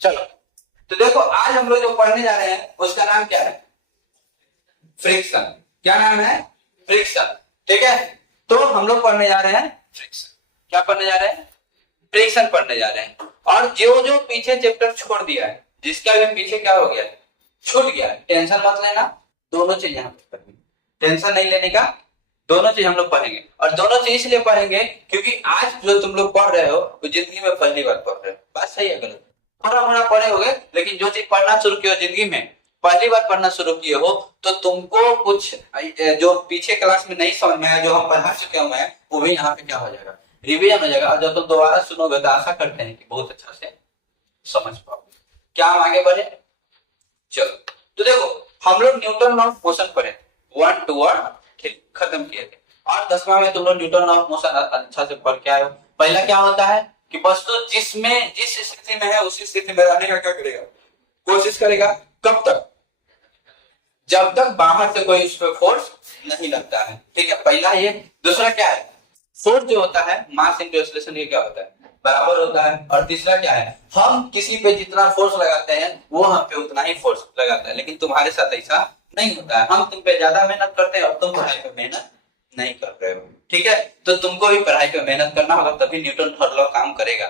चलो, तो देखो आज हम लोग जो पढ़ने जा रहे हैं उसका नाम क्या है? फ्रिक्शन। क्या नाम है? फ्रिक्शन। ठीक है, तो हम लोग पढ़ने जा रहे हैं फ्रिक्शन। क्या पढ़ने जा रहे हैं? फ्रिक्शन पढ़ने जा रहे हैं। और जो जो पीछे चैप्टर छोड़ दिया है, जिसका भी पीछे क्या हो गया, छूट गया, टेंशन मत लेना। दोनों चीज यहाँ पे पढ़ेंगे, टेंशन नहीं लेने का। दोनों चीज हम लोग पढ़ेंगे, और दोनों चीज इसलिए पढ़ेंगे क्योंकि आज जो तुम लोग पढ़ रहे हो वो जिंदगी में पहली बार पढ़ रहे हो। बात सही है गलत? थोड़ा मोड़ा पढ़े होगे, लेकिन जो चीज पढ़ना शुरू किए हो जिंदगी में, पहली बार पढ़ना शुरू किए हो, तो तुमको कुछ जो पीछे क्लास में नहीं समझ में आया, जो हम पढ़ा चुके हुए हैं, वो भी यहाँ पे क्या हो जाएगा, रिवीजन हो जाएगा। और जब तुम दोबारा सुनोगे तो आशा करते हैं कि बहुत अच्छा से समझ पाओगे। क्या हम आगे बढ़े? चलो, तो देखो हम लोग न्यूटन लॉ ऑफ मोशन पढ़े, 1 2 और 3 खत्म किए थे। और 10वां में तुम लोग न्यूटन लॉ ऑफ मोशन अच्छा से पढ़ के आए हो। पहला क्या होता है कि वस्तु जिसमें जिस स्थिति में है उसी स्थिति में रहने का क्या करेगा, कोशिश करेगा। कब तक? जब तक बाहर से कोई उस पर फोर्स नहीं लगता है। ठीक है, पहला ये। दूसरा क्या है? फोर्स जो होता है मास इनटू एक्सेलरेशन, ये क्या होता है, बराबर होता है। और तीसरा क्या है, हम किसी पे जितना फोर्स लगाते हैं वो हम पे उतना ही फोर्स लगाता है। लेकिन तुम्हारे साथ ऐसा नहीं होता है, हम तुम पे ज्यादा मेहनत करते हैं और तुम पढ़ाई पे मेहनत नहीं कर रहे हो। ठीक है, तो तुमको भी पढ़ाई पे मेहनत करना होगा, तभी न्यूटन थर्ड लॉ काम करेगा।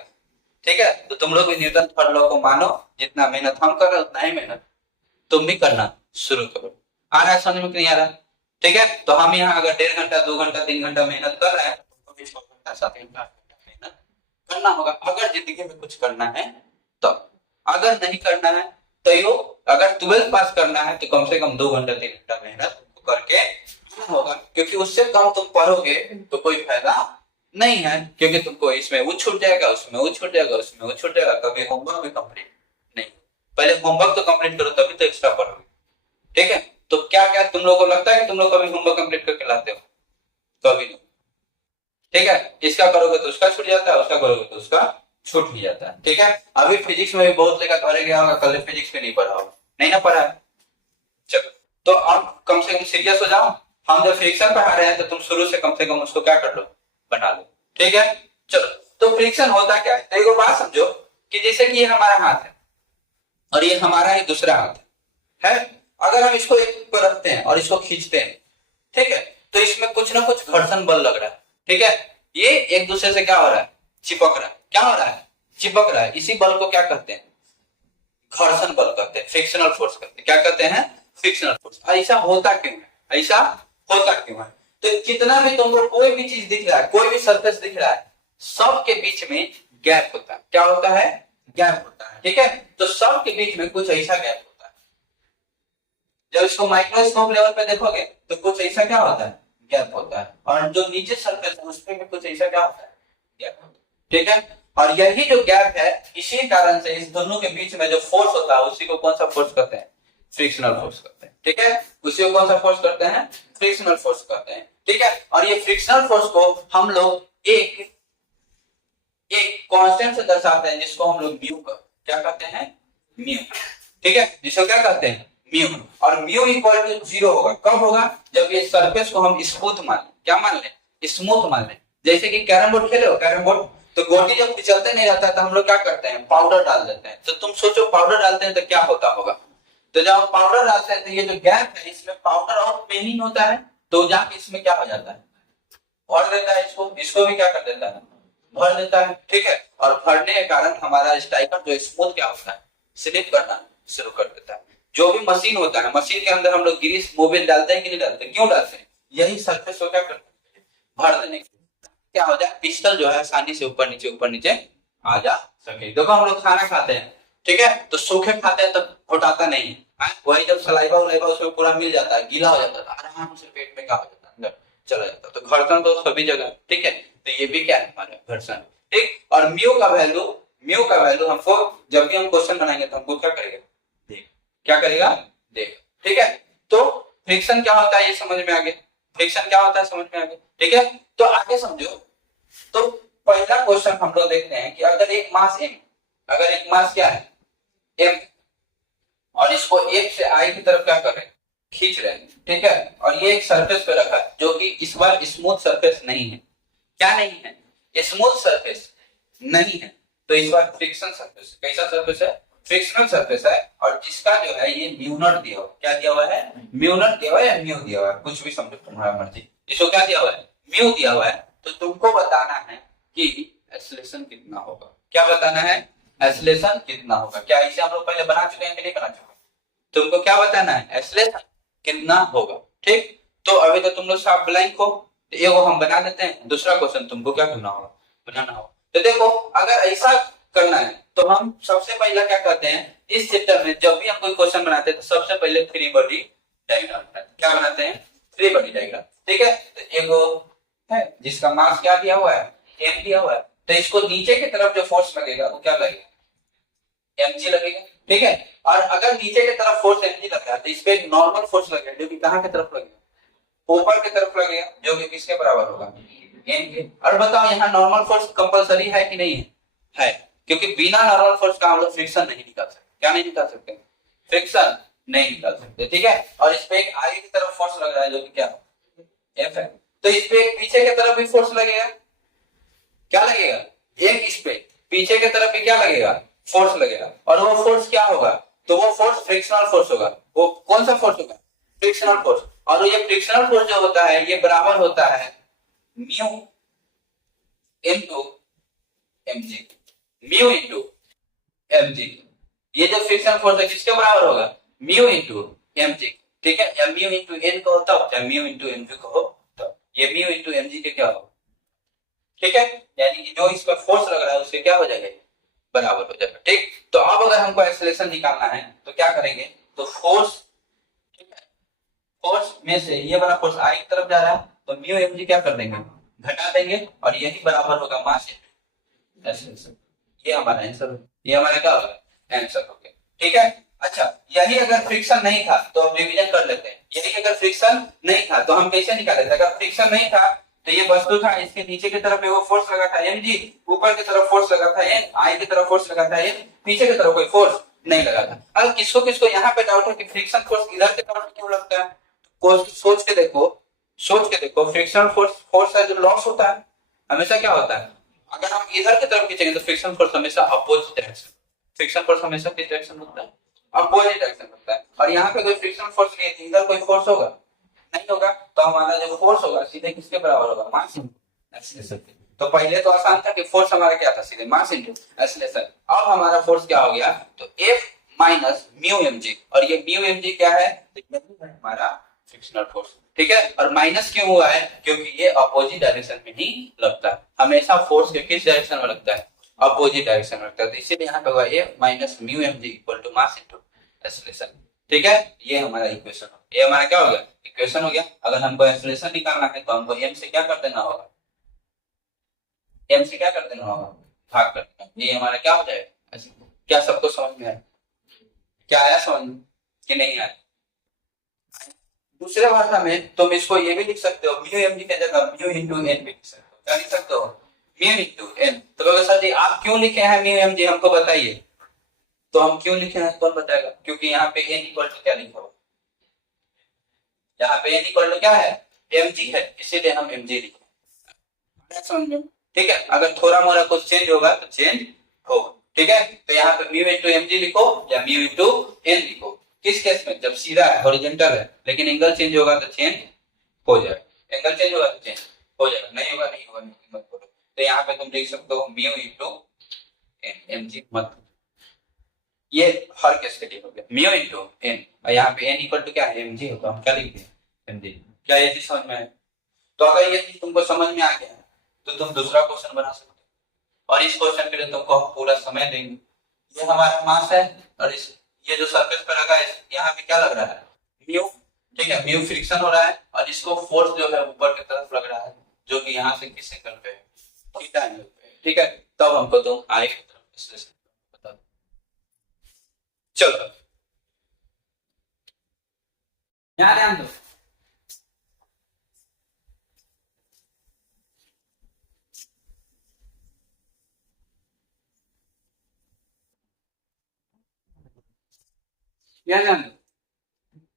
ठीक है, तो तुम लोग भी न्यूटन थर्ड लॉ को मानो, जितना मेहनत हम कर रहे हैं उतना ही मेहनत तुम भी करना शुरू करो। आ रहा है समझ में कि नहीं आ रहा? ठीक है, तो हम यहाँ अगर 1.5 घंटा 2 घंटा 3 घंटा मेहनत कर रहे हैं, तो 6 घंटा 7 घंटा 8 घंटा मेहनत करना होगा, अगर जिंदगी में कुछ करना है तो। अगर नहीं करना है तो यो, अगर 12th पास करना है तो कम से कम 2 घंटा 3 घंटा मेहनत करके होगा, क्योंकि उससे कम तुम पढ़ोगे तो कोई फायदा नहीं है। क्योंकि तुमको इसमें वो छूट जाएगा, उसमें वो छूट जाएगा, उसमें वो छूट जाएगा, कभी होमवर्क भी कंप्लीट नहीं। पहले होमवर्क तो कंप्लीट करो, तभी तो एक्स्ट्रा पढ़ोगे। ठीक है, तो क्या क्या तुम लोगों को लगता है कि तुम लोग कभी होमवर्क कंप्लीट करके लाते हो? कभी नहीं। ठीक है, इसका करोगे तो उसका छूट जाता है, उसका करोगे तो उसका छूट ही जाता है। ठीक है, अभी फिजिक्स में भी बहुत लेकर घरे गया होगा, कल फिजिक्स में नहीं पढ़ा होगा, नहीं ना पढ़ा है। चलो, तो अब कम से कम सीरियस हो जाओ। हम जब फ्रिक्शन पढ़ा रहे हैं तो तुम शुरू से कम उसको क्या कर लो, बना लो। ठीक है, चलो, तो फ्रिक्शन होता क्या है? तो एक बात समझो कि जैसे कि ये हमारा हाथ है और ये हमारा ही दूसरा हाथ है। अगर हम इसको एक पर रखते हैं और इसको खींचते हैं, ठीक है, तो इसमें कुछ ना कुछ घर्षण बल लग रहा है। ठीक है, ये एक दूसरे से क्या हो रहा है, चिपक रहा है। क्या हो रहा है? चिपक रहा है। इसी बल को क्या कहते हैं? घर्षण बल कहते हैं, फ्रिक्शनल फोर्स कहते हैं। क्या कहते हैं? Frictional force. ऐसा होता क्यों है? ऐसा होता क्यों है? तो कितना भी तुमको कोई भी चीज दिख रहा है, कोई भी सरफेस दिख रहा है, सबके बीच में गैप होता है। क्या होता है? गैप होता है। ठीक है, तो सबके बीच में कुछ ऐसा गैप होता है। जब इसको माइक्रोस्कोप लेवल पे देखोगे तो कुछ ऐसा क्या होता है, गैप होता है। और जो नीचे सरफेस है उस पे भी कुछ ऐसा क्या होता है, गैप होता है। ठीक है, और यही जो गैप है, इसी कारण से इस दोनों के बीच में जो फोर्स होता है उसी को कौन सा फोर्स कहते हैं? फ्रिक्शनल फोर्स कहते हैं। ठीक है, उसी को कौन सा फोर्स करते हैं? फ्रिक्शनल फोर्स कहते हैं। ठीक है, और ये फ्रिक्शनल फोर्स को हम लोग एक कांस्टेंट से दर्शाते हैं, जिसको हम लोग म्यू क्या कहते हैं? म्यू। ठीक है, जिसको क्या कहते हैं? म्यू। और म्यू इक्वल टू 0 होगा। कब होगा? जब ये सरफेस को हम स्मूथ मान लें। क्या मान लें? स्मूथ मान लें। जैसे कि कैरम बोर्ड खेले हो, कैरम बोर्ड, तो गोटी जब फिसलते नहीं रहता है तो हम लोग क्या करते हैं? पाउडर डाल देते हैं। तो तुम सोचो पाउडर डालते हैं तो क्या होता होगा। तो जब हम पाउडर डालते हैं तो ये जो गैप है इसमें पाउडर और पेनिंग होता है, तो जाके इसमें क्या हो जाता है? भर देता है। इसको भी क्या कर देता है? भर देता है। ठीक है, और भरने के कारण हमारा स्ट्राइकर जो स्मूथ क्या होता है? स्लिप करना शुरू कर देता है। जो भी मशीन होता है, मशीन के अंदर हम लोग ग्रीस मोबिल डालते हैं कि नहीं डालते? क्यों डालते हैं? यही सरफेस को क्या करते हैं? भर देने के। क्या हो जाए, पिस्टल जो है आसानी से ऊपर नीचे आ जा सके। देखो हम लोग खाना खाते हैं, ठीक है, तो सूखे खाते हैं तो घोटाता नहीं है। वही जब सलाइवा उलाइवा उसमें पूरा मिल जाता है, गीला हो जाता है, आराम से पेट में क्या हो जाता है, अंदर चला जाता है। तो घर्षण तो सभी जगह। ठीक है, तो ये भी क्या है? हमारा घर्षण। ठीक, और म्यू का वैल्यू हमको जब भी हम क्वेश्चन बनाएंगे तो हमको क्या करेगा? देख। क्या करेगा? देख। ठीक है, तो फ्रिक्शन क्या होता है ये समझ में आ गया। फ्रिक्शन क्या होता है समझ में आ गया। ठीक है, तो आगे समझो। तो पहला क्वेश्चन हम लोग देखते हैं कि अगर एक मास क्या है? m, और इसको एक से आई की तरफ क्या कर रहे हैं? खींच रहे हैं। ठीक है, और ये एक सरफेस पे रखा है जो कि इस बार स्मूथ सरफेस नहीं है। क्या नहीं है? स्मूथ सरफेस नहीं है। तो इस बार फ्रिक्शन सरफेस। कैसा सरफेस है? फ्रिक्शनल सरफेस है और जिसका जो है ये म्यू नॉट दिया हुआ है। क्या दिया हुआ है? म्यू नॉट दिया हुआ है या म्यू दिया हुआ है, कुछ भी समझो तुम्हारा मर्जी। इसको क्या दिया हुआ है? म्यू दिया हुआ है। तो तुमको बताना है कि एक्सेलरेशन कितना होगा। क्या बताना है? एक्सेलरेशन कितना होगा। क्या इसे हम लोग पहले बना चुके हैं कि नहीं बना चुके? तुमको क्या बताना है? एक्सेलरेशन कितना होगा। ठीक, तो अभी तो तुम लोग साफ ब्लैंक हो, तो एगो हम बना देते हैं, दूसरा क्वेश्चन तुमको क्या करना होगा? बनाना होगा। तो देखो, अगर ऐसा करना है तो हम सबसे पहला क्या करते हैं, इस चैप्टर में जब भी हम कोई क्वेश्चन बनाते हैं तो सबसे पहले फ्री बॉडी डायग्राम क्या बनाते हैं? Free body diagram. ठीक है, तो एगो है जिसका मास क्या दिया हुआ है? m दिया हुआ है। तो इसको नीचे की तरफ जो फोर्स लगेगा वो क्या लगेगा? mg लगेगा। ठीक है, और अगर नीचे की तरफ फोर्स mg लग रहा है तो इस पे एक नॉर्मल फोर्स लगेगा जो कि कहां की तरफ लगेगा? ऊपर की तरफ लगेगा, जो कि किसके बराबर होगा? m के। और बताओ यहाँ नॉर्मल फोर्स कंपलसरी है कि नहीं है? है, क्योंकि बिना नॉर्मल फोर्स का हम लोग फ्रिक्शन नहीं निकाल सकते। क्या नहीं निकाल सकते? फ्रिक्शन नहीं निकाल सकते। ठीक है, और इस पे एक आगे की तरफ फोर्स लग रहा है जो कि क्या F है। तो इस पे एक पीछे की तरफ भी फोर्स लगेगा। क्या लगेगा? एक इस पे पीछे की तरफ भी क्या लगेगा? फोर्स लगेगा। और वो फोर्स क्या होगा? तो वो फोर्स फ्रिक्शनल फोर्स होगा। वो कौन सा फोर्स होगा? Frictional force. और ये फ्रिक्शनल फोर्स जो होता है ये बराबर होता है mu into mg। Mu into mg। ये जो फ्रिक्शनल फोर्स है किसके बराबर होगा? Mu into mg। ठीक है, या म्यू इनटू n कहो तब, या म्यू इनटू mg कहो तब, ये म्यू इनटू mg के क्या होगा? ठीक है, यानी कि जो इस पर फोर्स लग रहा है उसके क्या हो जाएगा? बराबर हो जाएगा। ठीक, तो अब अगर हमको एक्सेलरेशन निकालना है तो क्या करेंगे? तो फोर्स, ठीक है, फोर्स में से ये वाला फोर्स आई की तरफ जा रहा है तो म्यू mg क्या कर देंगे? घटा देंगे, और यही बराबर होगा मास इनटू एक्सेलरेशन। ये हमारा आंसर, ये हमारा क्या होगा? आंसर हो गया। ठीक है, अच्छा, यही अगर फ्रिक्शन नहीं था तो हम रिवीजन कर लेते हैं। यही अगर फ्रिक्शन नहीं था तो हम कैसे निकाले थे? अगर फ्रिक्शन नहीं था तो ये वस्तु था, इसके नीचे की तरफ वो फोर्स लगा था mg, ऊपर की तरफ फोर्स लगा था n, आई की तरफ फोर्स लगा था n, पीछे की तरफ कोई फोर्स नहीं लगा था। अगर किसको किसको यहाँ पे डाउट है कि फ्रिक्शन फोर्स इधर की तरफ क्यों लगता है, सोच के देखो, सोच के देखो। फ्रिक्शन फोर्स है जो लॉस होता है, हमेशा क्या होता है? अगर हम इधर की तरफ खींचेंगे तो फ्रिक्शन फोर्स हमेशा अपोजिट डायरेक्शन, फ्रिक्शन फोर्स हमेशा किस डायरेक्शन होता है? अपोजिट डायरेक्शन होता है। और यहाँ पे कोई फ्रिक्शन फोर्स नहीं है, इधर कोई फोर्स होगा नहीं होगा, तो हमारा जो फोर्स होगा सीधे किसके बराबर होगा? मास इनटू एक्सेलरेशन। तो पहले तो आसान था कि फोर्स हमारा क्या था? सीधे मास इनटू एक्सेलरेशन। अब हमारा फोर्स क्या हो गया? तो F माइनस म्यू mg, और ये म्यू mg क्या है? हमारा फ्रिक्शनल फोर्स। ठीक है, और माइनस क्यों हुआ है? क्योंकि ये अपोजिट डायरेक्शन में ही लगता है। हमेशा फोर्स के किस डायरेक्शन में लगता है? अपोजिट डायरेक्शन में लगता है। तो इसीलिए यहाँ पे होगा F minus mu mg equal to mass into acceleration. ठीक है, ये हमारा इक्वेशन हो, ये हमारा क्या हो गया? इक्वेशन हो गया। अगर हमको एक्सेलरेशन निकालना है तो हमको m से क्या कर देना होगा? m से क्या कर देना होगा? भाग कर देना। ये हमारा क्या हो जाएगा? क्या सबको समझ में आया? क्या आया समझ में कि नहीं आया? दूसरे भाषा में तुम इसको ये भी लिख सकते हो, म्यू mg की जगह म्यू इनटू n भी लिख सकते हो। क्या लिख सकते हो? Mu into n। तो कहोगे सर जी आप क्यों लिखे हैं म्यू mg, हमको बताइए। तो हम क्यों लिखे हैं कौन बताएगा? क्योंकि यहाँ पे n इक्वल टू क्या लिखा हुआ? यहाँ पे n इक्वल टू क्या है? mg है, इसीलिए हम mg लिखे। समझ में? ठीक है, अगर थोड़ा मोड़ा कुछ चेंज होगा तो चेंज होगा। ठीक है, तो यहाँ पे म्यू इनटू mg लिखो या म्यू इनटू n लिखो। किस केस में? जब सीधा है, हॉरिजॉन्टल है, लेकिन एंगल चेंज होगा तो चेंज हो जाएगा। एंगल चेंज होगा तो चेंज हो जाएगा, नहीं होगा नहीं होगा, नहीं मत बोलो। तो यहाँ पे तुम देख सकते हो म्यू इनटू mg मत, ये हर केस के लिए हो गया म्यू इनटू n, और यहाँ पे n इक्वल टू क्या है? mg होगा। हम क्या लिखते हैं? mg। क्या ये चीज समझ में आए? तो अगर ये चीज तुमको समझ में आ गया तो तुम दूसरा क्वेश्चन बना सकते हो, और इस क्वेश्चन के लिए तुमको हम पूरा समय देंगे। ये हमारा मास है, और इस ये जो सरफेस पे लगा है यहाँ पे क्या लग रहा है? म्यू। ठीक है, म्यू फ्रिक्शन हो रहा है, और इसको फोर्स जो है ऊपर की तरफ लग रहा है, जो कि यहाँ से किस एंगल पे है? थीटा एंगल पे। ठीक है, तब हमको तुम आई की तरफ बता दो। चलो यहाँ ध्यान दो। यहाँ ध्यान दो,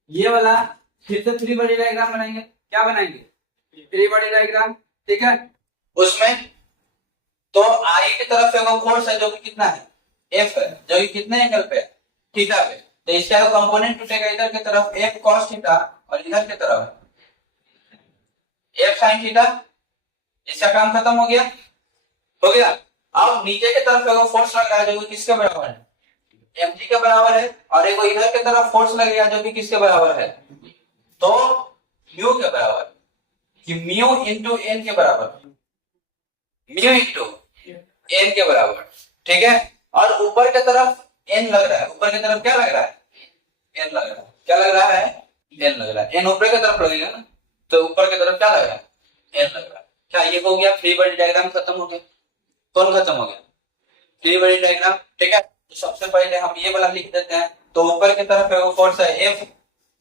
ये वाला फिर से थ्री बॉडी डायग्राम बनाएंगे। क्या बनाएंगे? Three body diagram. ठीक है, उसमें तो आई की तरफ से वो फोर्स है जो कि कितना है? एफ है जो कि कितने एंगल पे है, थीटा पे। तो इसका कंपोनेंट टूटेगा इधर की तरफ एफ कॉस थीटा और इधर की तरफ एफ साइन थीटा। इसका काम खत्म हो गया, हो गया। अब नीचे की तरफ एगो फोर्स लग रहा है जो कि किसके बराबर है, mg के बराबर है, और एगो इधर की तरफ फोर्स लगेगा जो कि किसके बराबर है, तो म्यू के बराबर, कि म्यू इंटू एन के बराबर, म्यू इंटू एन के बराबर, ठीक है। और ऊपर की तरफ एन लग रहा है, ऊपर की तरफ क्या लग रहा है, एन लग रहा है, क्या लग रहा है, एन लग रहा है। एन ऊपर की तरफ लगेगा ना, तो ऊपर की तरफ क्या लग रहा है, एन लग रहा है। क्या ये हो गया, फ्री बॉडी डायग्राम खत्म हो गया, कौन खत्म हो गया, फ्री बॉडी डायग्राम, ठीक है। तो सबसे पहले हम ये वाला लिख देते हैं। तो ऊपर की तरफ एगो फोर्स है F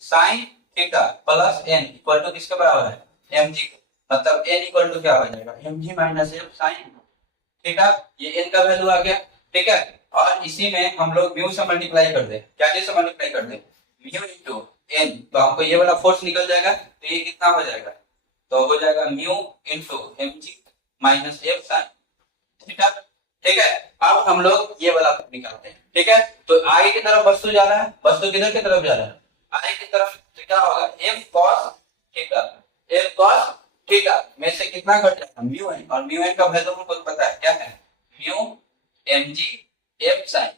sine theta plus N equal to किसके बराबर है, एमजी के। मतलब एन इक्वल टू क्या हो जाएगा, MG minus F sine theta, ये एन का वैल्यू आ गया, ठीक है। और इसी में हम लोग म्यू से मल्टीप्लाई कर दे, क्या चीज से मल्टीप्लाई कर दे, म्यू इंटू एन, तो हमको ये वाला फोर्स निकल जाएगा। तो ये कितना हो जाएगा, तो हो जाएगा mu into MG minus F sine theta, ठीक है। अब हम लोग ये वाला निकालते हैं, ठीक है। तो आई की तरफ वस्तु जा रहा है, वस्तु किधर की तरफ जा रहा है, आई की तरफ, तो क्या होगा F cos theta, F cos theta में से कितना घट जाएगा, म्यू एन, और म्यू एन का वैल्यू हमको पता है क्या है, mu MG F sine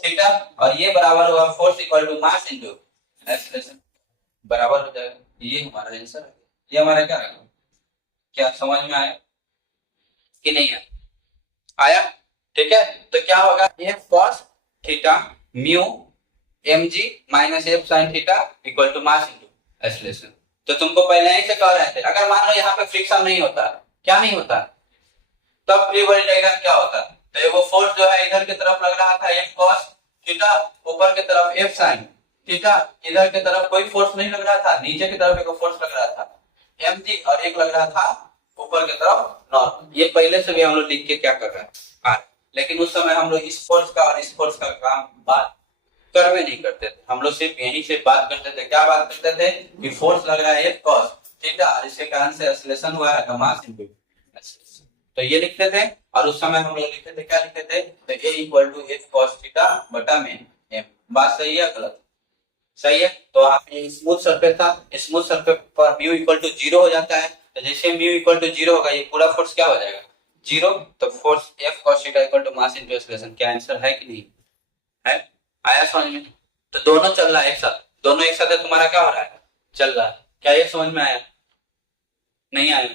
theta, और ये बराबर होगा force equal to mass into acceleration, बराबर हो जाएगा। ये हमारा आंसर है, ये हमारा क्या रहेगा, क्या समझ में आया कि नहीं आया, आया, ठीक है। तो क्या होगा, F cos theta mu mg minus F sine theta equal to mass into acceleration. तो तुमको पहले ही से कह रहे थे, अगर मान लो यहाँ पे फ्रिक्शन नहीं होता, क्या नहीं होता, तब फ्री बॉडी डायग्राम क्या होता, तो एगो फोर्स जो है इधर की तरफ लग रहा था एफ कॉस थीटा, ऊपर की तरफ एफ साइन थीटा, इधर की तरफ कोई फोर्स नहीं लग रहा था, नीचे की तरफ एगो फोर्स लग रहा था mg, और एक लग रहा था ऊपर की तरफ नॉर्थ। ये पहले से भी हम लोग लिख के क्या कर रहे हैं, लेकिन उस समय हम लोग इस फोर्स का और इस फोर्स का काम बात करवे नहीं करते थे, हम लोग सिर्फ यहीं से बात करते थे। क्या बात करते थे कि फोर्स लग रहा है एफ कॉस थीटा, इसके कारण से एक्सीलरेशन हुआ है तो मास इनटू एक्सीलरेशन, तो ये लिखते थे। और उस समय हम लोग लिखते थे, क्या लिखते थे, तो a equal to F cos theta बटा में एम। बात सही है गलत, सही है। तो आप स्मूथ सरफेस था, स्मूथ सरफेस पर म्यू इक्वल टू 0 हो जाता है, तो जैसे म्यू इक्वल टू 0 होगा, ये पूरा फोर्स क्या हो जाएगा, 0। तो force F cos theta equal to mass into acceleration. क्या आंसर है कि नहीं है, आया समझ में। तो दोनों चल रहा है एक साथ, दोनों एक साथ है, तुम्हारा क्या हो रहा है, चल रहा है। क्या ये समझ में आया, नहीं आया,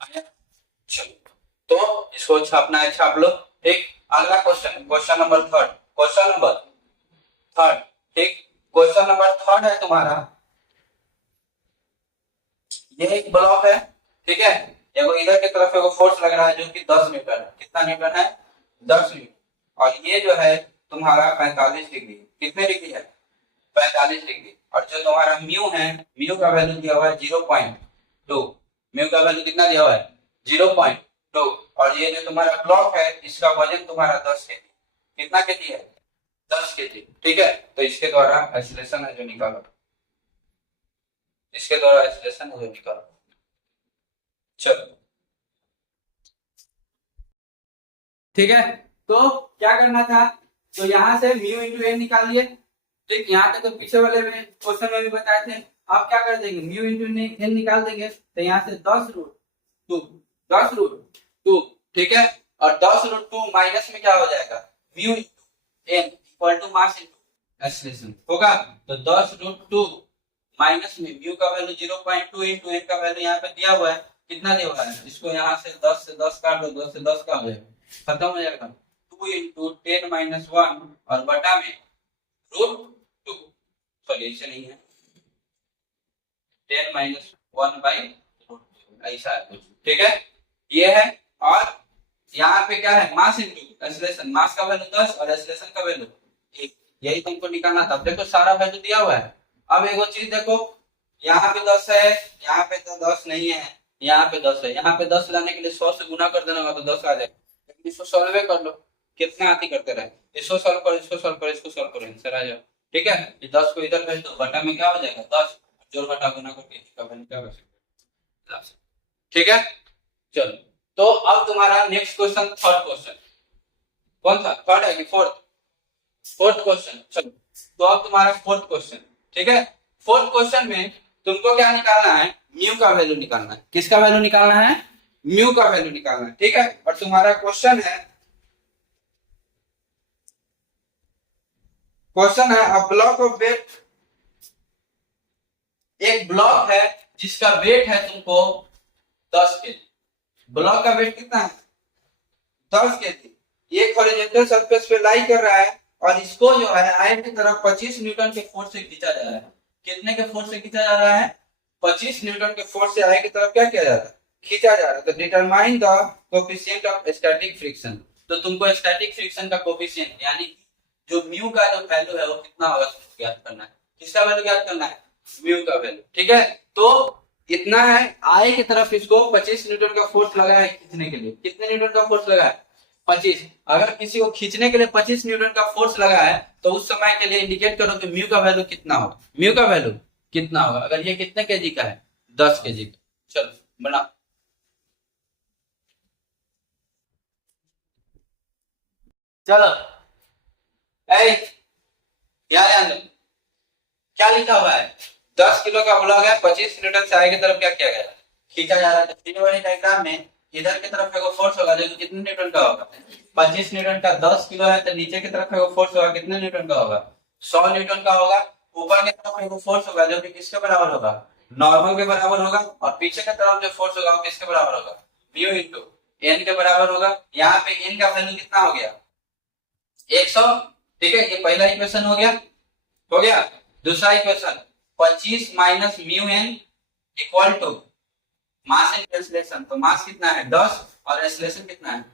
आया, चलो। तो इसको छापना है, छाप लो, ठीक। अगला question, question number third, question number third, ठीक। क्वेश्चन नंबर थर्ड है तुम्हारा, ये एक ब्लॉक है, ठीक है। देखो इधर की तरफ एगो फोर्स लग रहा है जो कि 10 न्यूटन है, कितना न्यूटन है, 10 न्यूटन, और ये जो है तुम्हारा 45 डिग्री, कितने डिग्री है, 45 डिग्री। और जो तुम्हारा म्यू है, म्यू का वैल्यू दिया हुआ है 0.2, म्यू का वैल्यू कितना दिया हुआ है, 0.2। और ये जो तुम्हारा ब्लॉक है, इसका वजन तुम्हारा 10 केजी, कितना केजी है, 10 केजी, ठीक है। तो इसके द्वारा एक्सीलरेशन है जो निकालो, इसके द्वारा एक्सीलरेशन है जो निकालो, चलो, ठीक है। तो क्या करना था, तो यहाँ से म्यू इंटू एन निकाल लिए, ठीक। यहाँ तक तो पीछे वाले में क्वेश्चन में भी बताए थे। आप क्या कर देंगे, म्यू इंटू एन निकाल देंगे, तो यहाँ से 10√2, 10√2, ठीक है। और 10√2 माइनस में क्या हो जाएगा, mu into N equal to mass into acceleration होगा। तो 10√2 माइनस में म्यू का वैल्यू 0.2 इंटू एन का वैल्यू यहाँ पे दिया हुआ है, कितना दिया हुआ है, इसको यहाँ से 10 से 10 काट दो, 10 से 10 का हो जाएगा, खत्म हो जाएगा। 2 इंटू 10-1 और बटा में √2, सॉल्यूशन नहीं है, 10-1/√2, ऐसा है कुछ, ठीक है, ये है। और यहाँ पे क्या है, मास इंटू एक्सीलरेशन, मास का वैल्यू 10 और एक्सीलरेशन का वैल्यू 1, यही तुमको निकालना था। देखो सारा वैल्यू दिया हुआ है। अब एगो चीज देखो, यहाँ पे 10 है, यहाँ पे तो 10 नहीं है, यहाँ पे 10 है, यहाँ पे 10 लाने के लिए 100 से गुना कर देना होगा तो 10 आ जाएगा। लेकिन इसको सॉल्व कर लो, कितना आती करते रहे, इसको सॉल्व करो, इसको सॉल्व करो, इसको सॉल्व करो, आंसर आ जाओ, ठीक है। ये 10 को इधर भेज दो, बटा में क्या हो जाएगा, 10 जोड़ घटा गुना करके इसका वैल्यू क्या हो सकता, ठीक है। चलो, तो अब तुम्हारा नेक्स्ट क्वेश्चन, थर्ड क्वेश्चन, कौन सा थर्ड है कि फोर्थ? Fourth question. चलो तो अब तुम्हारा फोर्थ क्वेश्चन, ठीक है। फोर्थ क्वेश्चन में तुमको क्या निकालना है? म्यू का वैल्यू निकालना है। किसका वैल्यू निकालना है? म्यू का वैल्यू निकालना है, ठीक है। और तुम्हारा क्वेश्चन है, क्वेश्चन है अ ब्लॉक ऑफ वेट, एक ब्लॉक है जिसका वेट है तुमको 10 केजी। ब्लॉक का वेट कितना है? 10 केजी। ये हॉरिजॉन्टल सरफेस पे लाई कर रहा है और इसको जो है आयत की तरफ 25 न्यूटन के फोर्स से खींचा जा रहा है। कितने के फोर्स से खींचा जा रहा है? 25 न्यूटन के फोर्स से आयत की तरफ क्या किया जा रहा है? खींचा जा रहा है। तो determine the coefficient of static friction. तो तुमको स्टैटिक फ्रिक्शन का कोएफिशिएंट यानी जो म्यू का जो वैल्यू है वो कितना होगा ज्ञात करना है। किसका वैल्यू ज्ञात करना है? म्यू का वैल्यू, ठीक है। तो इतना है, आई की तरफ इसको 25 न्यूटन का फोर्स लगा है खींचने के लिए। कितने न्यूटन का फोर्स लगा है? 25। अगर किसी को खींचने के लिए 25 न्यूटन का फोर्स लगा है तो उस समय के लिए इंडिकेट करो कि म्यू का वैल्यू कितना होगा। म्यू का वैल्यू कितना होगा अगर ये कितने केजी का है? 10 केजी का। चलो बना। चलो यार क्या लिखा हुआ है? 10 किलो का ब्लॉक है, 25 न्यूटन से आगे की तरफ क्या किया गया? खींचा जा रहा है। तीनों वाली डायग्राम में इधर की तरफ का फोर्स होगा जो कितने न्यूटन का होगा? 25 न्यूटन का। 10 किलो है तो नीचे की तरफ का फोर्स होगा कितने न्यूटन का होगा? 100 न्यूटन का होगा। ऊपर की तरफ का फोर्स होगा जो कि किसके बराबर होगा? नॉर्मल के बराबर होगा। और पीछे की तरफ जो फोर्स होगा वो किसके बराबर होगा? म्यू इंटू एन के बराबर होगा। यहाँ पे एन का वैल्यू कितना हो गया? 100, ठीक है। ये पहला इक्वेशन हो गया, हो गया। दूसरा equation 25 minus mu N equal to mass and acceleration. तो मास कितना है? 10 और एक्सेलरेशन कितना है?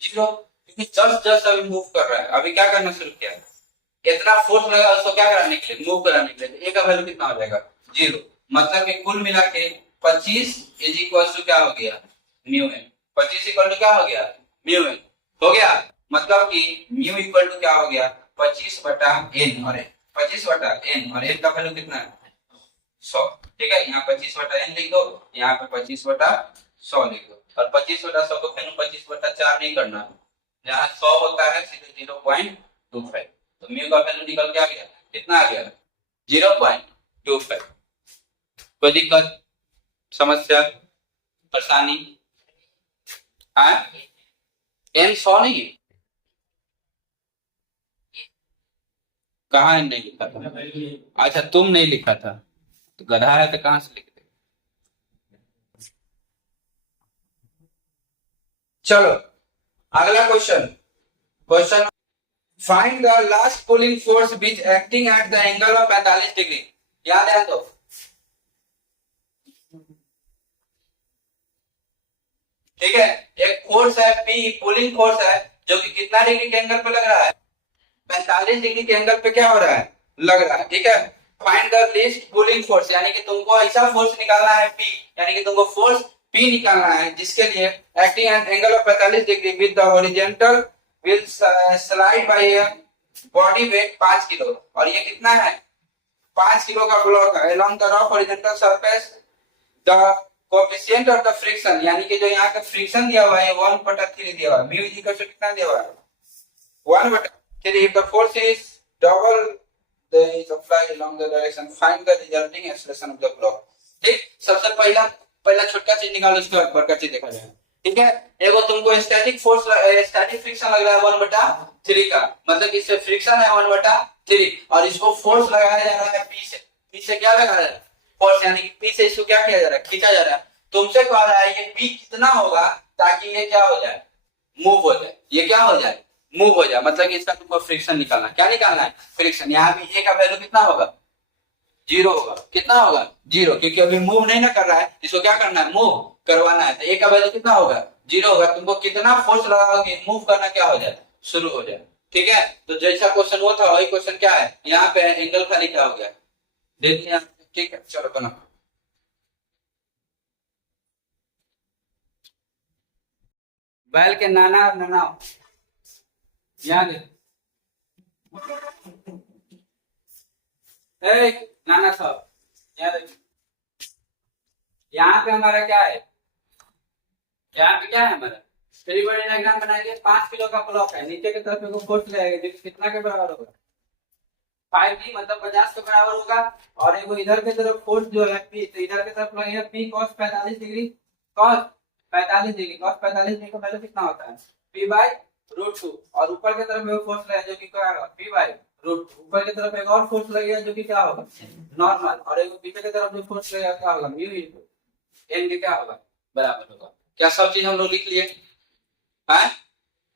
0। क्योंकि जस्ट अभी मूव कर रहा है। अभी क्या करना शुरू किया? कितना फोर्स लगा उसको क्या कराने के लिए? मूव कराने के लिए। ए का वैल्यू कितना हो जाएगा? 0। मतलब कि कुल मिला के 25 इज इक्वल टू क्या हो गया? Mu N. 25 इक्वल टू क्या हो गया? Mu N. हो गया। मतलब कि म्यू इक्वल टू क्या हो गया? 25 बटा एन। और 25 बटा एन और एन का वैल्यू कितना है? 100, ठीक है। यहाँ 25 बटा एन लिख दो, यहाँ पे 25 बटा 100 लिख दो। और 25 बटा 100 को फिर 25 बटा 4 नहीं करना, जहाँ 100 होता है सीधे 0.25। तो म्यू का वैल्यू निकल के आ गया, कितना आ गया? 0.25। कोई दिक्कत, समस्या, परेशानी? एन 100 नहीं है? कहाँ नहीं लिखा था? अच्छा तुम नहीं लिखा था, तो गधा है तो कहां से लिख दे। चलो अगला question. Question find the last pulling force which acting at the angle of 45 degree. याद है तो? ठीक है। एक फोर्स है पी, पुलिंग फोर्स है जो कि कितना डिग्री के एंगल पे लग रहा है? 45 डिग्री के एंगल पे क्या हो रहा है? लग रहा है, ठीक है। Find the least pulling force, यानी कि तुमको ऐसा फोर्स निकालना है पी, यानी कि तुमको फोर्स पी निकालना है जिसके लिए acting at angle of 45 degree with the horizontal will slide by body weight 5 kilo. और ये कितना है? 5 किलो का ब्लॉक है along the rough horizontal surface। the coefficient of the friction, यानी कि जो यहाँ का फ्रिक्शन दिया हुआ है 1/3 दिया हुआ है। म्यू इक्वल टू कितना दिया हुआ है? 1/3। if the force is double the is applied along the direction, find the resulting acceleration of the block। ठीक, सबसे पहला छोटा चीज निकालो, इसके बाद बड़का चीज देखा जाए, ठीक है। एगो तुमको स्टैटिक फोर्स, स्टैटिक फ्रिक्शन लग रहा है 1/3 का, मतलब इससे फ्रिक्शन है 1/3 और इसको फोर्स लगाया जा रहा है पी से। पी से क्या लगा रहा है? फोर्स, यानी कि पी से इसको क्या किया जा रहा है? खींचा जा रहा है। तुमसे कहा रहा है ये पी कितना होगा ताकि ये क्या हो जाए? मूव हो जाए। ये क्या हो जाए? मूव हो जाए। मतलब कि इसका तुमको फ्रिक्शन निकालना, क्या निकालना है? फ्रिक्शन। यहाँ पे ए का वैल्यू कितना होगा? 0 होगा। कितना होगा? 0, क्योंकि अभी मूव नहीं ना कर रहा है, इसको क्या करना है? मूव करवाना है। तो ए का वैल्यू कितना होगा? 0 होगा। तुमको कितना फोर्स लगाओगे मूव करना क्या हो जाए? शुरू हो जाए, ठीक है। तो जैसा क्वेश्चन वो था वही क्वेश्चन क्या है यहाँ पे? एंगल खाली क्या हो गया? देखिए, ठीक है। चलो बना। बैल के नाना और नाना याद है? नाना साहब याद है? यहाँ पे हमारा क्या है? यहाँ पे क्या है हमारा? फ्री बॉडी डायग्राम बनाएंगे। 5 किलो का ब्लॉक है, नीचे की तरफ मेरे को फोर्स लगेगा जो कितना के बराबर होगा 5G, मतलब 50 के बराबर होगा। और एक इधर की तरफ फोर्स जो है P, तो इधर की तरफ लगेगा P cos 45 degree, cos 45 degree, cos 45 degree का वैल्यू कितना होता है P/√2। और ऊपर की तरफ एक फोर्स लगेगा जो कि क्या होगा P/√2। ऊपर की तरफ एक और फोर्स लगेगा जो कि क्या होगा नॉर्मल, और एक पीछे की तरफ जो फोर्स लगेगा क्या होगा म्यू इनटू n के क्या होगा बराबर होगा। क्या सब चीज हम लोग लिख लिए हैं?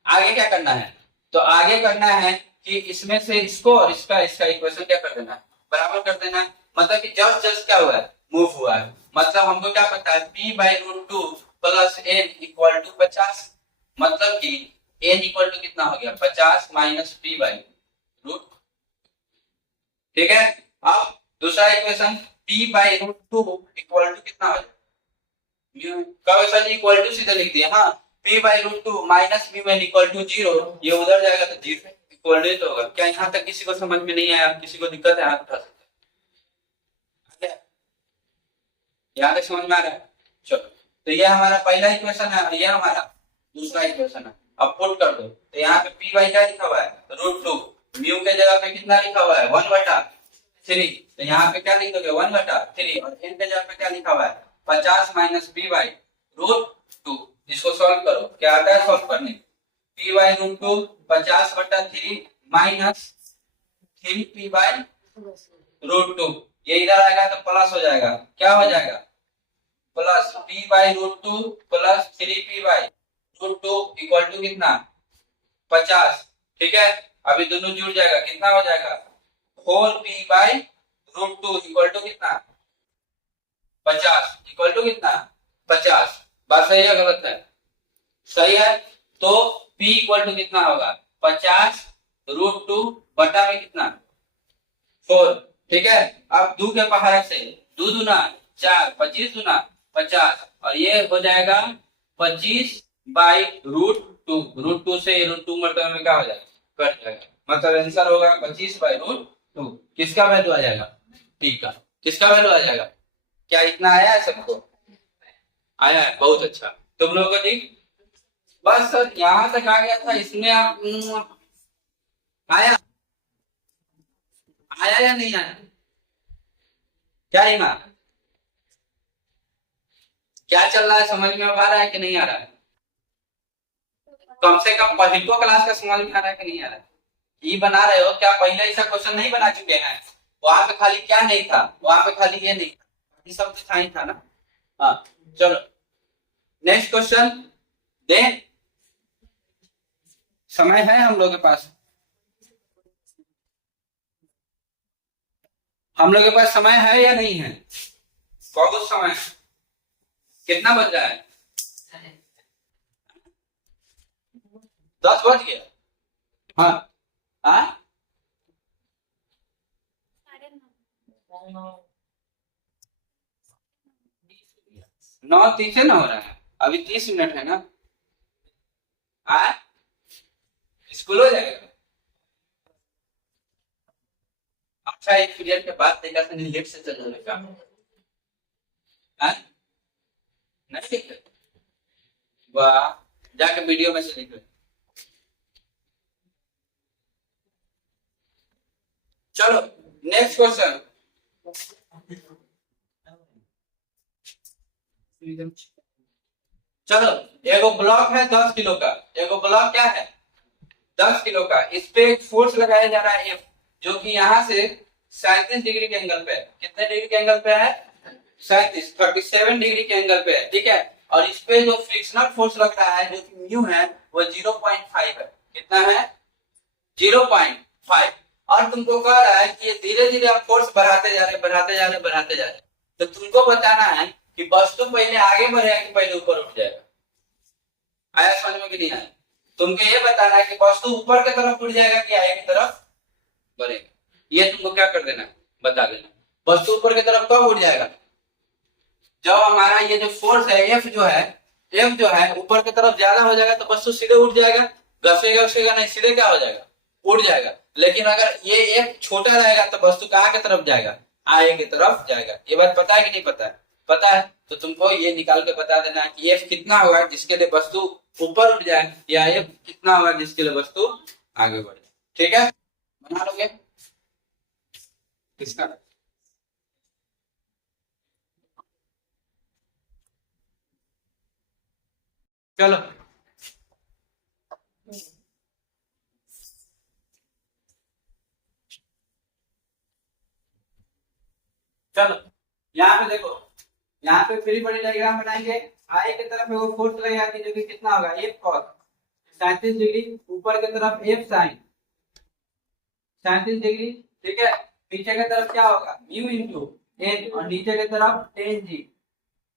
आगे क्या करना है, तो आगे करना है कि इसमें से इसको और इसका इक्वेशन क्या कर देना है बराबर कर देना है। मतलब कि जस्ट क्या हुआ है मूव हुआ है। मतलब हमको क्या पता है P/√2 plus n equal to 50। मतलब कि n इक्वल टू कितना हो गया 50 माइनस P/√2। ठीक है। अब दूसरा इक्वेशन P/√2 इक्वल टू कितना हो जाएगा का वैसा जी इक्वल टू सीधे लिख दिया। हाँ P/√2 minus mu equal to 0, ये उधर जाएगा तो 0 इक्वल टू होगा। क्या यहाँ तक किसी को समझ में नहीं आया? किसी को दिक्कत है हाथ उठा सकते हैं। यहाँ तक समझ में आ रहा है? चलो, तो ये हमारा पहला इक्वेशन है और ये हमारा दूसरा इक्वेशन है। अब पुट कर दो, तो यहाँ पे P क्या लिखा हुआ है √2, म्यू के जगह पे कितना लिखा हुआ है 1/3, तो यहाँ पे क्या लिख दोगे 1/3, और n के जगह पे क्या लिखा हुआ है 50 माइनस P/√2। इसको सॉल्व करो, क्या आता है सॉल्व करने P/√2 50/3 माइनस 3P/√2, ये इधर आएगा तो प्लस हो जाएगा, क्या हो जाएगा plus P/√2 plus 3P/√2 equal to कितना 50। ठीक है, अभी दोनों जुड़ जाएगा, कितना हो जाएगा 4P/√2 इक्वल टू कितना 50, इक्वल टू कितना 50। बात सही है गलत है? सही है। तो P इक्वल टू कितना होगा 50√2 बटा में कितना 4। ठीक है, अब 2 के पहाड़ से 2 दूना 4, 25 दूना 50, और ये हो जाएगा 25/√2। √2 से √2 मल्टीप्लाई में क्या हो जाएगा कट जाएगा, मतलब आंसर होगा 25/√2। किसका वैल्यू आ जाएगा P का, किसका वैल्यू आ जाएगा? क्या इतना आया है सबको? आया है, बहुत अच्छा। तुम लोगों को ठीक बस सर यहां तक आ गया था, इसमें आप आया आया या नहीं आया? क्या ईमान क्या चल रहा है, समझ में आ रहा है कि नहीं आ रहा है? कम से कम पहले क्लास का समझ में आ रहा है कि नहीं आ रहा है? ये बना रहे हो क्या? पहले ऐसा क्वेश्चन नहीं बना चुके हैं? वहां पे खाली क्या नहीं था, वहां पे खाली ये नहीं था, ये सब तो ही था ना। हाँ चलो नेक्स्ट क्वेश्चन दे। समय है हम लोग के पास? हम लोग के पास समय है या नहीं है? बहुत समय है। कितना बज रहा है? 10 बज गया। हाँ हाँ 9:30 ना हो रहा है, अभी 30 मिनट है ना। स्कूल हो जाएगा। अच्छा एक पीरियड के बाद देखा था लेट से चल जाएगा नहीं लिख रहे? वाह, जाके वीडियो में से लिख रहे। चलो नेक्स्ट क्वेश्चन। चलो एगो ब्लॉक है 10 किलो का, एगो ब्लॉक क्या है 10 किलो का, इस पे एक फोर्स लगाया जा रहा है F, जो कि यहाँ से 37 डिग्री के एंगल पे है। कितने डिग्री के एंगल पे है 37 डिग्री के एंगल पे है। ठीक है, और इस पे जो फ्रिक्शनल फोर्स लग रहा है जो कि म्यू है वो 0.5 है। कितना है 0.5। और तुमको कह रहा है कि धीरे धीरे आप फोर्स बढ़ाते जा रहे बढ़ाते जा रहे बढ़ाते जा रहे, तो तुमको बताना है कि वस्तु पहले आगे बढ़ेगा कि पहले ऊपर उठ जाएगा। आया समझ में कि नहीं आया? तुमको ये बताना है कि वस्तु ऊपर की तरफ उड़ जाएगा कि आगे की तरफ बढ़ेगा। ये तुमको क्या कर देना बता देना। वस्तु ऊपर की तरफ कब उड़ जाएगा? जब हमारा ये जो फोर्स है F जो है ऊपर की तरफ ज्यादा हो जाएगा तो वस्तु सीधे उड़ जाएगा, घसेगा घसेगा नहीं, सीधे क्या हो जाएगा उड़ जाएगा। लेकिन अगर ये F छोटा रहेगा तो वस्तु कहाँ की तरफ जाएगा आगे की तरफ जाएगा। ये बात पता है कि नहीं पता है? पता है। तो तुमको ये निकाल के बता देना है कि एफ कितना होगा जिसके लिए वस्तु ऊपर उठ जाए, या एफ कितना होगा जिसके लिए वस्तु आगे बढ़ जाए। ठीक है, बना लोगे किसका? चलो चलो यहाँ पे देखो, यहाँ पे फ्री बॉडी डायग्राम बनाएंगे। आई की तरफ वो फोर्स लगेगा कि जो कि कितना होगा एफ कॉस 37 डिग्री, ऊपर की तरफ एफ साइन 37 डिग्री। ठीक है, पीछे की तरफ क्या होगा म्यू इंटू एन, और नीचे की तरफ टेन जी,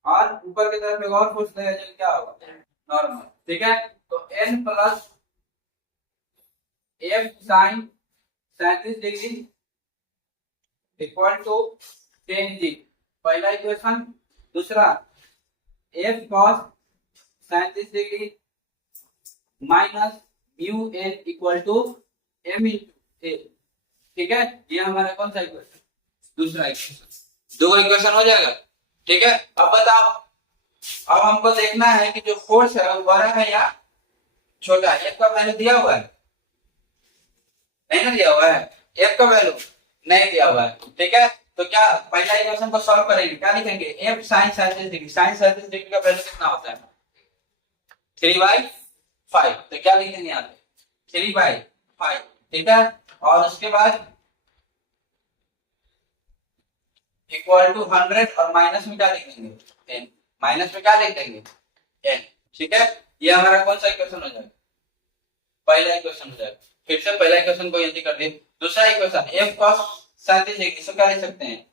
और ऊपर की तरफ एक और फोर्स लगेगा जो क्या होगा नॉर्मल। ठीक है, तो N plus F sine 37 degree equal to 10 g, पहला इक्वेशन। दूसरा F cos 37 degree minus mu N equal to m into a. ठीक है, ये हमारा कौन सा इक्वेशन? दूसरा इक्वेशन। दो इक्वेशन हो जाएगा। ठीक है, अब बताओ, अब हमको देखना है कि जो फोर्स है वो बड़ा है या छोटा है। एफ का वैल्यू दिया हुआ है? नहीं ना दिया हुआ है, एफ का वैल्यू नहीं दिया हुआ है। ठीक है, तो क्या पहला इक्वेशन को सॉल्व करेंगे, क्या लिखेंगे F sine 37 degree. Sine 37 degree का वैल्यू कितना होता है 3/5, तो क्या लिख देंगे यहाँ पे 3/5। ठीक है, और उसके बाद इक्वल टू 100, और माइनस में क्या लिख देंगे एन, माइनस में क्या लिख देंगे एन। ठीक है, ये हमारा कौन सा इक्वेशन हो जाएगा? पहला इक्वेशन हो जाएगा। फिर से पहला इक्वेशन को यदि कर दे, दूसरा इक्वेशन एफ कॉस 37 डिग्री, इसको क्या लिख सकते हैं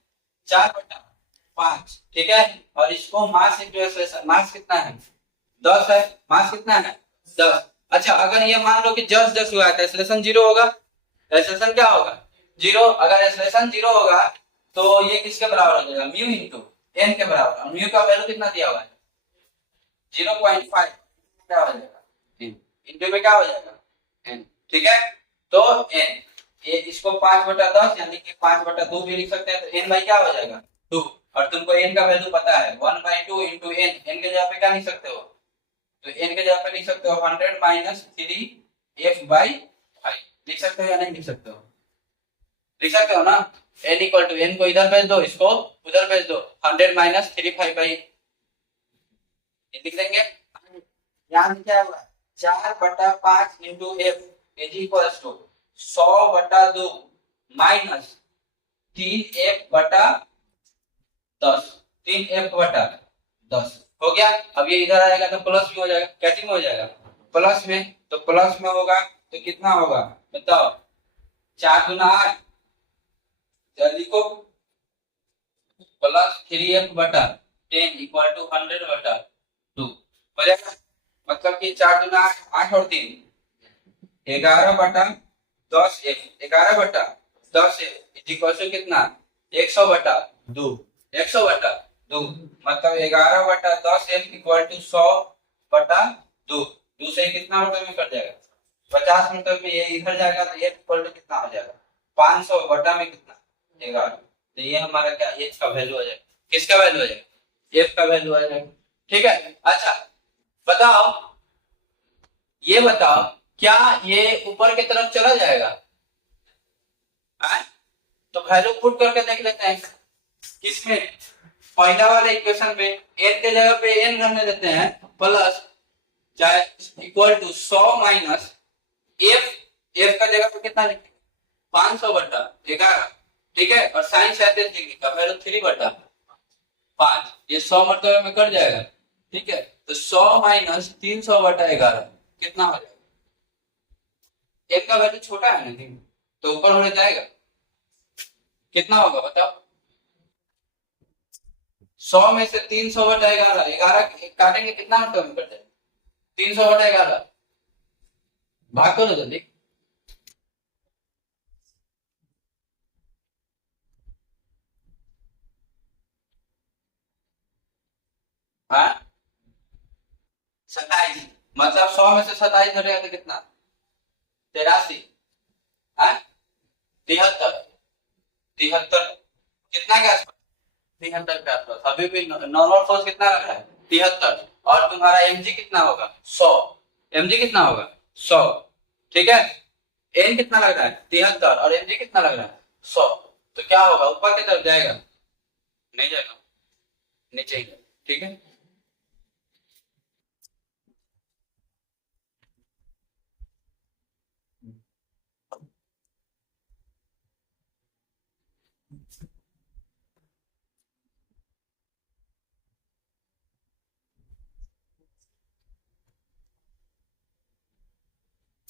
4/5। ठीक है, और इसको मास इंटू एक्सेलरेशन, मास कितना है 10 है, मास कितना है 10। अच्छा, अगर ये मान लो कि जस्ट 10 हुआ है तो एक्सेलरेशन 0 होगा, एक्सेलरेशन क्या होगा 0। अगर एक्सेलरेशन 0 होगा तो ये किसके बराबर हो जाएगा म्यू इंटू एन के बराबर, और म्यू का वैल्यू कितना दिया हुआ है 0.5, क्या हो जाएगा इंटू में क्या हो जाएगा एन। ठीक है, तो एन, ये इसको 5/10 यानी कि 5/2 भी लिख सकते हैं, तो एन बाई क्या हो जाएगा 2, और तुमको एन का वैल्यू पता है 1/2 इंटू एन। एन के जगह पे क्या लिख सकते हो, तो एन के जगह पे लिख सकते हो 100 माइनस 3f/5 लिख सकते हो या नहीं लिख सकते हो? लिख सकते हो ना। n इक्वल टू एन को इधर भेज दो, इसको उधर भेज दो, 100 माइनस 3/5 लिख देंगे। यहाँ क्या हुआ 4/5 into F is equal to 100/2 minus 3f/10, 3f/10 हो गया। अब ये इधर आएगा तो प्लस में हो जाएगा, कैटिंग हो जाएगा प्लस में, तो प्लस में होगा तो कितना होगा बताओ 4 दूना 8, लिखो प्लस 3f/10 इक्वल टू 100/2 हो जाएगा। मतलब कि 4 दूना 8, 8 और 3 11/10f, 11/10f इक्वल टू कितना 100/2, 100/2 मतलब 11/10f इक्वल टू 100/2। 2 से कितना मतलब में कट जाएगा 50 मतलब में, ये इधर जाएगा तो f इक्वल टू कितना हो जाएगा 500 बटा में कितना 11। तो ये हमारा क्या h का वैल्यू हो जाएगा, किसका वैल्यू हो जाएगा f का वैल्यू आ जाएगा। ठीक है, अच्छा बताओ, ये बताओ क्या ये ऊपर की तरफ चला जाएगा? तो वैल्यू पुट करके देख लेते हैं किसमें, पहला वाले इक्वेशन में n के जगह पे n रहने देते हैं, प्लस चाहे equal to 100 minus f, f का जगह पे कितना लिखेंगे 500/11। ठीक है, और साइन 37 डिग्री का वैल्यू 3/5, ये 100 मरतबे में कट जाएगा। ठीक है, तो 100 माइनस 300/11 कितना हो जाएगा, f का वैल्यू छोटा है ना तो ऊपर होने जाएगा, कितना होगा बताओ 100 में से 300/11, 11 काटेंगे कितना मतलब में कट जाएगा 300/11, भाग करो जल्दी। हाँ 27, मतलब 100 में से 27 घटेगा तो कितना 83, हाँ 73, 73 कितना के आसपास 73 के आसपास, अभी भी नॉर्मल फोर्स कितना लग रहा है 73, और तुम्हारा mg कितना होगा 100, mg कितना होगा 100, ठीक है। n कितना लग रहा है 73 और mg कितना लग रहा है 100, तो क्या होगा ऊपर की तरफ जाएगा, नहीं जाएगा, नीचे ही, ठीक है।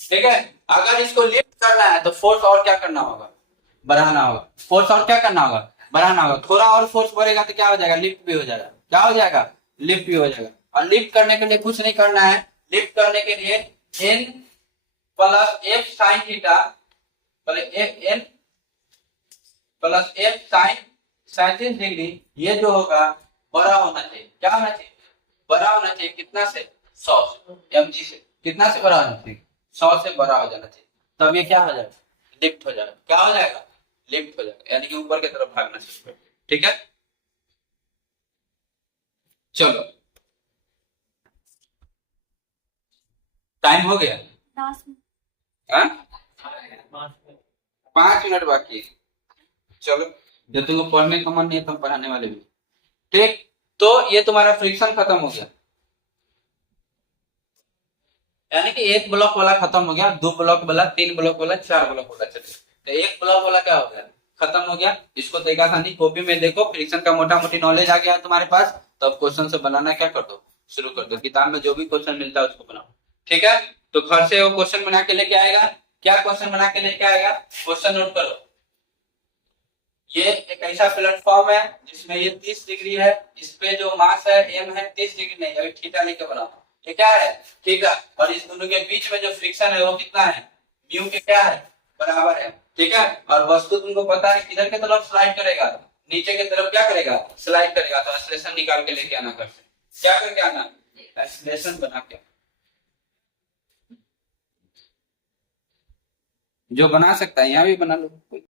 ठीक है, अगर इसको लिफ्ट करना है तो फोर्स और क्या करना होगा, बढ़ाना होगा, फोर्स और क्या करना होगा, बढ़ाना होगा। थोड़ा और फोर्स बढ़ेगा तो क्या हो जाएगा, लिफ्ट भी हो जाएगा, क्या हो जाएगा, लिफ्ट भी हो जाएगा। और लिफ्ट करने के लिए कुछ नहीं करना है, लिफ्ट करने के लिए n plus F sine theta n plus F sine 37 degree, ये जो होगा बड़ा होना चाहिए, क्या होना चाहिए, बड़ा होना चाहिए, कितना से 100 mg से, कितना से बड़ा होना चाहिए 100 से बड़ा हो जाना चाहिए, तब ये क्या हो जाएगा, लिफ्ट हो जाएगा, क्या हो जाएगा, लिफ्ट हो जाएगा, यानी कि ऊपर की तरफ भागना चाहिए, ठीक है। चलो टाइम हो गया, हाँ? 5 मिनट बाकी है। चलो, जब तुमको पढ़ने का मन नहीं है तो हम पढ़ाने वाले भी, ठीक। तो ये तुम्हारा फ्रिक्शन खत्म हो गया, यानी कि एक ब्लॉक वाला खत्म हो गया, 2 ब्लॉक वाला, 3 ब्लॉक वाला, 4 ब्लॉक वाला, चलिए तो एक ब्लॉक वाला क्या हो गया, खत्म हो गया। इसको देखा था नहीं, कॉपी में देखो, फ्रिक्शन का मोटा मोटी नॉलेज आ गया तुम्हारे पास, तो अब क्वेश्चन से बनाना क्या कर दो, शुरू कर दो, किताब में जो भी क्वेश्चन मिलता है उसको बनाओ, ठीक है। तो घर से वो क्वेश्चन बना के लेके आएगा, क्या क्वेश्चन बना के लेके आएगा, क्वेश्चन नोट करो। ये एक ऐसा प्लेटफॉर्म है जिसमें ये 30 डिग्री है, इस पे जो मास है m है 30 डिग्री नहीं, अभी थीटा लेके बनाओ, ये क्या है थीटा, और इस दोनों के बीच में जो फ्रिक्शन है वो कितना है, म्यू के क्या है, बराबर है, ठीक है। और वस्तु तुमको पता है किधर की तरफ स्लाइड करेगा, नीचे की तरफ क्या करेगा, स्लाइड करेगा, तो एक्सलेशन निकाल के लेके आना, कर क्या करके आना, एक्सलेशन बना के, जो बना सकता है यहाँ भी बना लो।